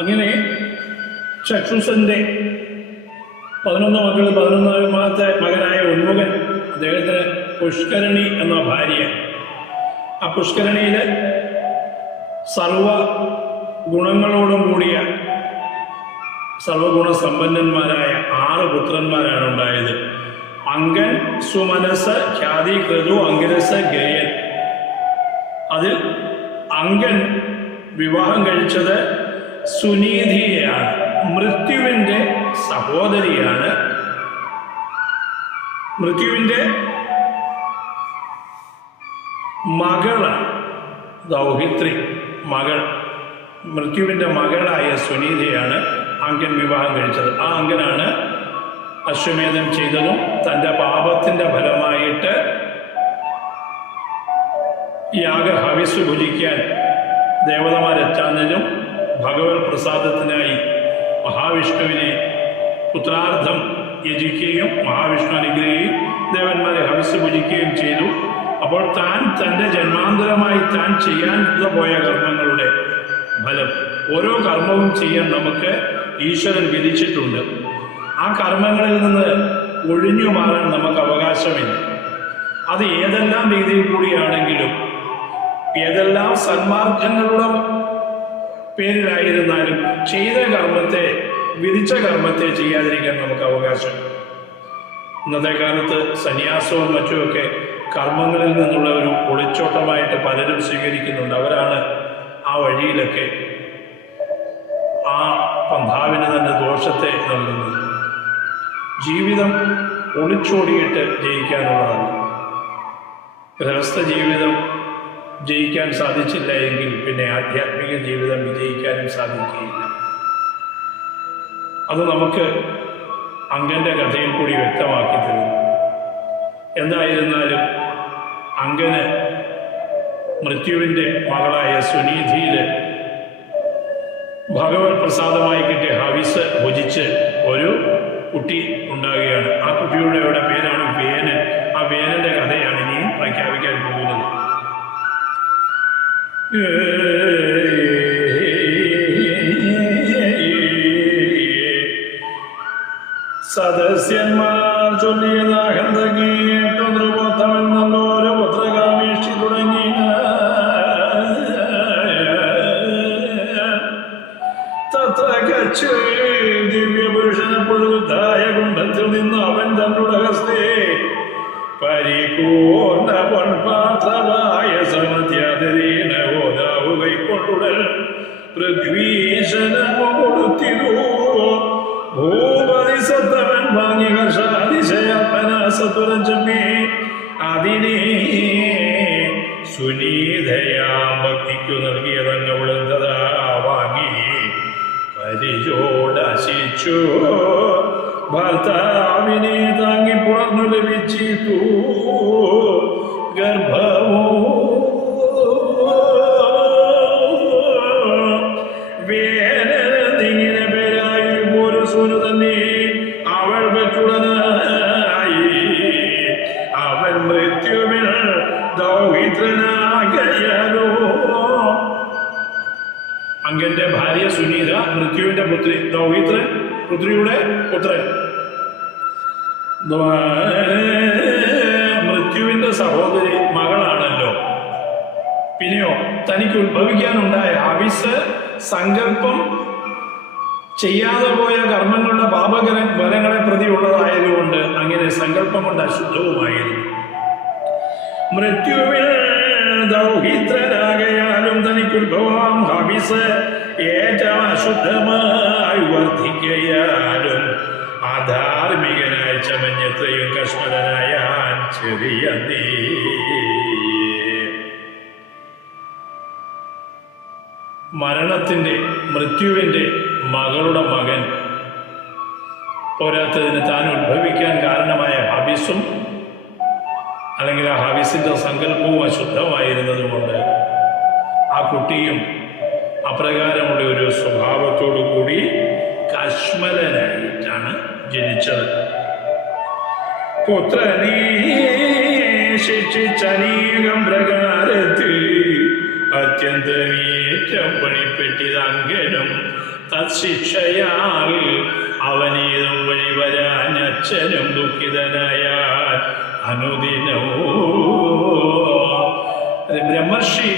അങ്ങനെ ചക്ഷുസന്റെ 11 മക്കൾ 11ാമത്തെ മകനായ ഉന്മുഖൻ, അദ്ദേഹത്തിന് പുഷ്കരണി എന്ന ഭാര്യ. ആ പുഷ്കരണിയിൽ സർവ ഗുണങ്ങളോടും കൂടിയ സർവഗുണസമ്പന്നന്മാരായ 6 പുത്രന്മാരാണ് ഉണ്ടായത്. അങ്കൻ, സുമനസ്, ഖ്യാതി, ക്രതു, അങ്കിരസ്, ഗേയൻ. അതിൽ അങ്കൻ വിവാഹം കഴിച്ചത് സുനീതിയെയാണ്. മൃത്യുവിൻ്റെ സഹോദരിയാണ്. മൃത്യുവിൻ്റെ മകളാണ് ദൗഹിത്രി. മൃത്യുവിൻ്റെ മകളായ സുനീതിയാണ് അങ്കൻ വിവാഹം കഴിച്ചത്. ആ അങ്കനാണ് അശ്വമേധം ചെയ്തതും തൻ്റെ പാപത്തിൻ്റെ ഫലമായിട്ട് യാഗഹവിസ് ഭുജിക്കാൻ ദേവതമാരെത്താഞ്ഞതും ഭഗവത് പ്രസാദത്തിനായി മഹാവിഷ്ണുവിനെ പുത്രാർത്ഥം യജിക്കുകയും മഹാവിഷ്ണു അനുഗ്രഹിക്കുകയും ദേവന്മാരെ ഹവിസ് ഭുജിക്കുകയും ചെയ്തു. അപ്പോൾ താൻ തൻ്റെ ജന്മാന്തരമായി താൻ ചെയ്യാൻ പോയ കർമ്മങ്ങളുടെ ഫലം, ഓരോ കർമ്മവും ചെയ്യാൻ നമുക്ക് ഈശ്വരൻ വിധിച്ചിട്ടുണ്ട്. ആ കർമ്മങ്ങളിൽ നിന്ന് ഒഴിഞ്ഞു മാറാൻ നമുക്ക് അവകാശമില്ല. അത് ഏതെല്ലാം രീതിയിൽ കൂടിയാണെങ്കിലും, ഏതെല്ലാം സന്മാർഗങ്ങളുടെ പേരിലായിരുന്നാലും ചെയ്ത കർമ്മത്തെ, വിധിച്ച കർമ്മത്തെ ചെയ്യാതിരിക്കാൻ നമുക്ക് അവകാശം. ഇന്നത്തെ കാലത്ത് സന്യാസവും മറ്റുമൊക്കെ കർമ്മങ്ങളിൽ നിന്നുള്ള ഒരു ഒളിച്ചോട്ടമായിട്ട് പലരും സ്വീകരിക്കുന്നുണ്ട്. അവരാണ് ആ വഴിയിലൊക്കെ ആ പന്ഥാവിന് തന്നെ ദോഷത്തെ നൽകുന്നത്. ജീവിതം ഒളിച്ചോടിയിട്ട് ജയിക്കാനുള്ളതല്ല. ഗൃഹസ്ഥ ജീവിതം ജയിക്കാൻ സാധിച്ചില്ല എങ്കിൽ പിന്നെ ആധ്യാത്മിക ജീവിതം വിജയിക്കാനും സാധിക്കുകയില്ല. അത് നമുക്ക് അങ്കൻ്റെ കഥയിൽ കൂടി വ്യക്തമാക്കി തരുന്നു. എന്തായിരുന്നാലും അങ്കന് മൃത്യുവിൻ്റെ മകളായ സുനീതിയിൽ ഭഗവത് പ്രസാദമായി കിട്ടിയ ഹവിസ് ഭുജിച്ച് ഒരു കുട്ടി ഉണ്ടാകുകയാണ്. ആ കുട്ടിയുടെ പേരാണ് വേനൻ. ആ വേനന്റെ കഥയാണ് ഇനിയും പ്രഖ്യാപിക്കാൻ പോകുന്നത്. സദസ്യന്മാർ ചൊല്ലിയതാഹന്തകേട്ടു നൃപോത്തമൻ നല്ലൊരു പുത്രകാമേക്ഷി തുടങ്ങി. തത്ര കച്ചു ദിവ്യപുരുഷനെ പൊഴുതായ കുണ്ഡത്തിൽ നിന്ന് അവൻ തന്നുടെ ഹസ്തേ പരിപൂർണ പൊൻപാത്രമായ സമധ്യാതരീന ഓതാവു കൈക്കൊണ്ടുടൽ പൃഥ്വീശനമു കൊടുത്തിരു. ഭൂപതി സത്തവൻ വാങ്ങി ഹർഷാതിശയാത്മനാസത്തുരഞ്ജമേ അതിനെ സുനീതയാം ഭക്തിക്കു നൽകിയതങ്ങവളെന്തതാ വാങ്ങി പരിചോടശിച്ചു. ഭർത്താവിനെ താങ്ങി പുണർന്നു ലഭിച്ചിട്ടു ഗർഭമോ വേനനിങ്ങനെ പേരായി ഒരു സൂനു തന്നെ അവൾ പെറ്റുടനായി. അവൻ മൃത്യുവിൽ ദൗഹിത്രനാകയാലോ. അങ്കന്റെ ഭാര്യ സുനീത മൃത്യുവിന്റെ പുത്രി, ദൗഹിത്രൻ പുത്രിയുടെ പുത്രൻ. മൃത്യുവിന്റെ സഹോദരി മകളാണല്ലോ. പിന്നെയോ തനിക്ക് ഉത്ഭവിക്കാനുണ്ടായ ഹവിസ് സങ്കല്പം ചെയ്യാതെ പോയ കർമ്മങ്ങളുടെ പാപഫലങ്ങളെ പ്രതി ഉള്ളതായതുകൊണ്ട് അങ്ങനെ സങ്കല്പം കൊണ്ട് അശുദ്ധവുമായിരുന്നു. മൃത്യുവിൽ ദൗഹിത്രനാകയാലും തനിക്ക് ഉത്ഭവം ഹവിസ് ഏറ്റവും അശുദ്ധമായി വർദ്ധിക്കയാലും അധാർമികനായ ചമഞ്ഞത്രയും കശ്മലനായ ചെറിയ നീ. മൃത്യുവിൻ്റെ മകളുടെ മകൻ, പോരാത്തതിന് താൻ ഉത്ഭവിക്കാൻ കാരണമായ ഹവിസും അല്ലെങ്കിൽ ആ ഹവിസിൻ്റെ സങ്കല്പവും അശുദ്ധമായിരുന്നത് കൊണ്ട് ആ കുട്ടിയും അപ്രകാരമുള്ള ഒരു സ്വഭാവത്തോടു കൂടി കശ്മലനായിട്ടാണ് ജനിച്ചത്. പുത്രനീ ശിക്ഷിച്ചനീകം പ്രകാരത്തിൽ അത്യന്തമേറ്റം പണിപ്പെട്ടിത് അങ്കനും തത്ശിക്ഷയാൽ അവനീതും വഴി വരാൻ അച്ഛനും ദുഃഖിതനായാൽ അനുദിനവും. ബ്രഹ്മർഷി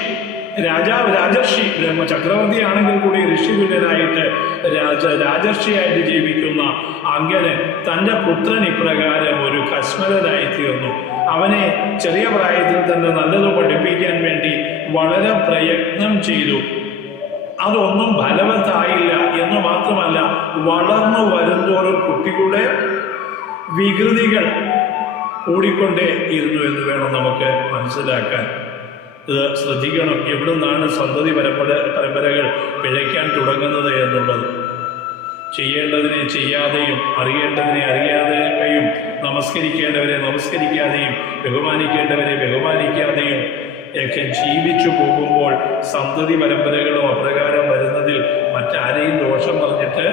രാജർഷി ചക്രവർത്തിയാണെങ്കിൽ കൂടി ഋഷിതുല്യനായിട്ട് രാജർഷിയായിട്ട് ജീവിക്കുന്ന അങ്ങനെ തൻ്റെ പുത്രൻ ഇപ്രകാരം ഒരു കശ്മലനായി തീർന്നു. അവനെ ചെറിയ പ്രായത്തിൽ തന്നെ നല്ലത് പഠിപ്പിക്കാൻ വേണ്ടി വളരെ പ്രയത്നം ചെയ്തു. അതൊന്നും ഫലവത്തായില്ല എന്ന് മാത്രമല്ല, വളർന്നു വരുന്തോറും കുട്ടിയുടെ വികൃതികൾ കൂടിക്കൊണ്ടേ ഇരുന്നു എന്ന് വേണം നമുക്ക് മനസ്സിലാക്കാൻ. ഇത് ശ്രദ്ധിക്കണം, എവിടെ നിന്നാണ് സന്തതി പരമ്പരകൾ പിഴയ്ക്കാൻ തുടങ്ങുന്നത് എന്നുള്ളത്. ചെയ്യേണ്ടതിനെ ചെയ്യാതെയും അറിയേണ്ടതിനെ അറിയാതെയും നമസ്കരിക്കേണ്ടവരെ നമസ്കരിക്കാതെയും ബഹുമാനിക്കേണ്ടവരെ ബഹുമാനിക്കാതെയും ഒക്കെ ജീവിച്ചു പോകുമ്പോൾ സന്തതി പരമ്പരകളും അപ്രകാരം വരുന്നതിൽ മറ്റാരെയും ദോഷം പറഞ്ഞിട്ട്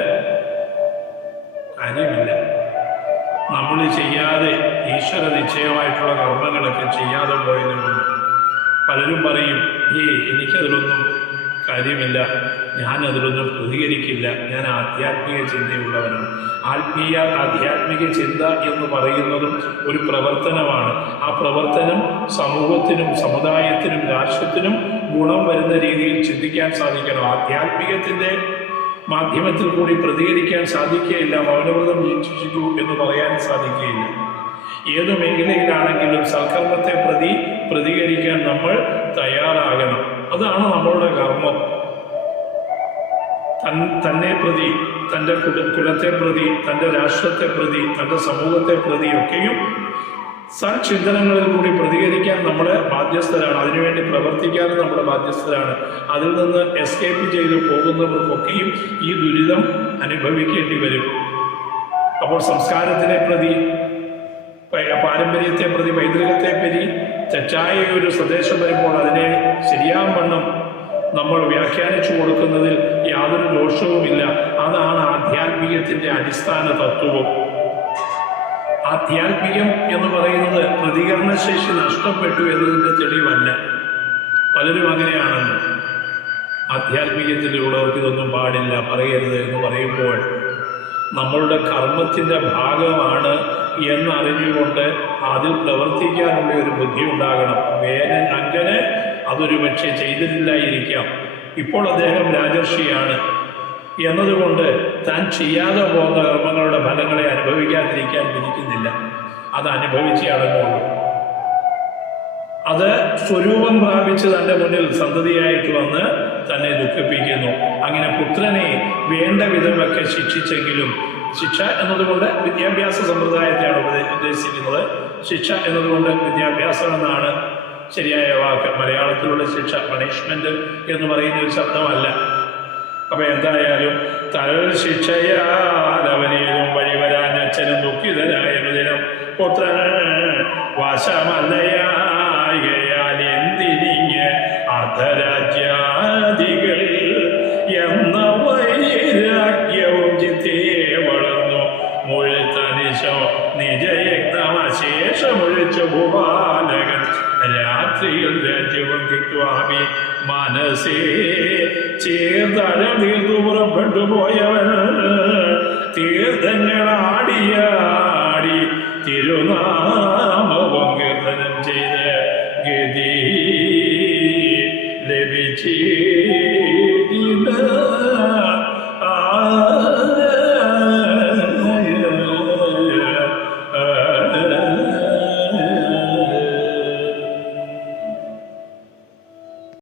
കാര്യമില്ല. നമ്മൾ ചെയ്യാതെ ഈശ്വര നിശ്ചയമായിട്ടുള്ള കർമ്മങ്ങളൊക്കെ ചെയ്യാതെ പോയതുകൊണ്ട് പലരും പറയും, എനിക്കതിലൊന്നും കാര്യമില്ല, ഞാനതിലൊന്നും പ്രതികരിക്കില്ല, ഞാൻ ആധ്യാത്മിക ചിന്തയുള്ളവനാണ്. ആധ്യാത്മിക ചിന്ത എന്ന് പറയുന്നതും ഒരു പ്രവർത്തനമാണ്. ആ പ്രവർത്തനം സമൂഹത്തിനും സമുദായത്തിനും രാഷ്ട്രത്തിനും ഗുണം വരുന്ന രീതിയിൽ ചിന്തിക്കാൻ സാധിക്കണം. ആധ്യാത്മികത്തിൻ്റെ മാധ്യമത്തിൽ കൂടി പ്രതികരിക്കാൻ സാധിക്കുകയില്ല. മൗനവ്രതം വീക്ഷിച്ചു എന്ന് പറയാൻ സാധിക്കുകയില്ല. ഏതു മേഖലയിലാണെങ്കിലും സൽക്കർമ്മത്തെ പ്രതികരിക്കാൻ നമ്മൾ തയ്യാറാകണം. അതാണ് നമ്മളുടെ കർമ്മം. തന്നെ പ്രതി, തൻ്റെ കുലത്തെ പ്രതി, തൻ്റെ രാഷ്ട്രത്തെ പ്രതി, തൻ്റെ സമൂഹത്തെ പ്രതിയൊക്കെയും സൽചിന്തനങ്ങളിൽ കൂടി പ്രതികരിക്കാൻ നമ്മുടെ ബാധ്യസ്ഥരാണ്. അതിനുവേണ്ടി പ്രവർത്തിക്കാനും നമ്മുടെ ബാധ്യസ്ഥരാണ്. അതിൽ നിന്ന് എസ്കേപ്പ് ചെയ്ത് പോകുന്നവർക്കൊക്കെയും ഈ ദുരിതം അനുഭവിക്കേണ്ടി വരും. അപ്പോൾ സംസ്കാരത്തിനെ പ്രതി, പാരമ്പര്യത്തെ പ്രതി, പൈതൃകത്തെ പ്രതി തെറ്റായ ഒരു സന്ദേശം വരുമ്പോൾ അതിനെ ശരിയാവണ്ണം നമ്മൾ വ്യാഖ്യാനിച്ചു കൊടുക്കുന്നതിൽ യാതൊരു ദോഷവുമില്ല. അതാണ് ആധ്യാത്മികത്തിൻ്റെ അടിസ്ഥാന തത്വവും. ആധ്യാത്മികം എന്ന് പറയുന്നത് പ്രതികരണശേഷി നഷ്ടപ്പെട്ടു എന്നതിൻ്റെ തെളിവല്ല. പലരും അങ്ങനെയാണല്ലോ. ആധ്യാത്മികത്തിലുള്ളവർക്ക് ഇതൊന്നും പാടില്ല, പറയരുത് എന്ന് പറയുമ്പോൾ നമ്മളുടെ കർമ്മത്തിൻ്റെ ഭാഗമാണ് എന്നറിഞ്ഞുകൊണ്ട് അതിൽ പ്രവർത്തിക്കാനുള്ള ഒരു ബുദ്ധി ഉണ്ടാകണം. വേനൻ അങ്ങനെ അതൊരു പക്ഷേ ചെയ്തിട്ടില്ലായിരിക്കാം. ഇപ്പോൾ അദ്ദേഹം രാജർഷിയാണ് എന്നതുകൊണ്ട് താൻ ചെയ്യാതെ പോകുന്ന കർമ്മങ്ങളുടെ ഫലങ്ങളെ അനുഭവിക്കാതിരിക്കാൻ വിധിക്കുന്നില്ല. അത് അനുഭവിച്ചേ അടങ്ങുള്ളൂ. അത് സ്വരൂപം പ്രാപിച്ച് തൻ്റെ മുന്നിൽ സന്തതിയായിട്ട് വന്ന് തന്നെ ദുഃഖിപ്പിക്കുന്നു. അങ്ങനെ പുത്രനെ വേണ്ട വിധമൊക്കെ ശിക്ഷിച്ചെങ്കിലും, ശിക്ഷ എന്നതുകൊണ്ട് വിദ്യാഭ്യാസ സമ്പ്രദായത്തെയാണ് ഉദ്ദേശിക്കുന്നത്. ശിക്ഷ എന്നതുകൊണ്ട് വിദ്യാഭ്യാസം എന്നാണ് ശരിയായ വാക്ക്. മലയാളത്തിലുള്ള ശിക്ഷ പണിഷ്മെന്റ് എന്ന് പറയുന്ന ഒരു ശബ്ദമല്ല. അപ്പൊ എന്തായാലും തൽശിക്ഷയാലവനേതും വഴി വരാൻ അച്ഛനും ദുഃഖിതനായ ദിനം പുത്രൻ വശമല്ലയാൽ എന്തിനിങ്ങ് അർദ്ധരാജ്യാദികൾ എന്ന വൈരാഗ്യവും ചിത്തേ വളർന്നു മുഴുത്തനിശോ നിജയജ്ഞമശേഷമൊഴിച്ചു ഭൂപാലകൻ രാത്രിയിൽ രാജ്യവും കിട്ടുവാമി മനസ്സേ ചേർത്തഴം തീർത്തു പുറപ്പെട്ടു പോയവൻ തീർത്ഥങ്ങളാടിയാടി തിരുനാമവും കീർത്തനം ചെയ്ത് ഗതി ലഭിച്ചേ.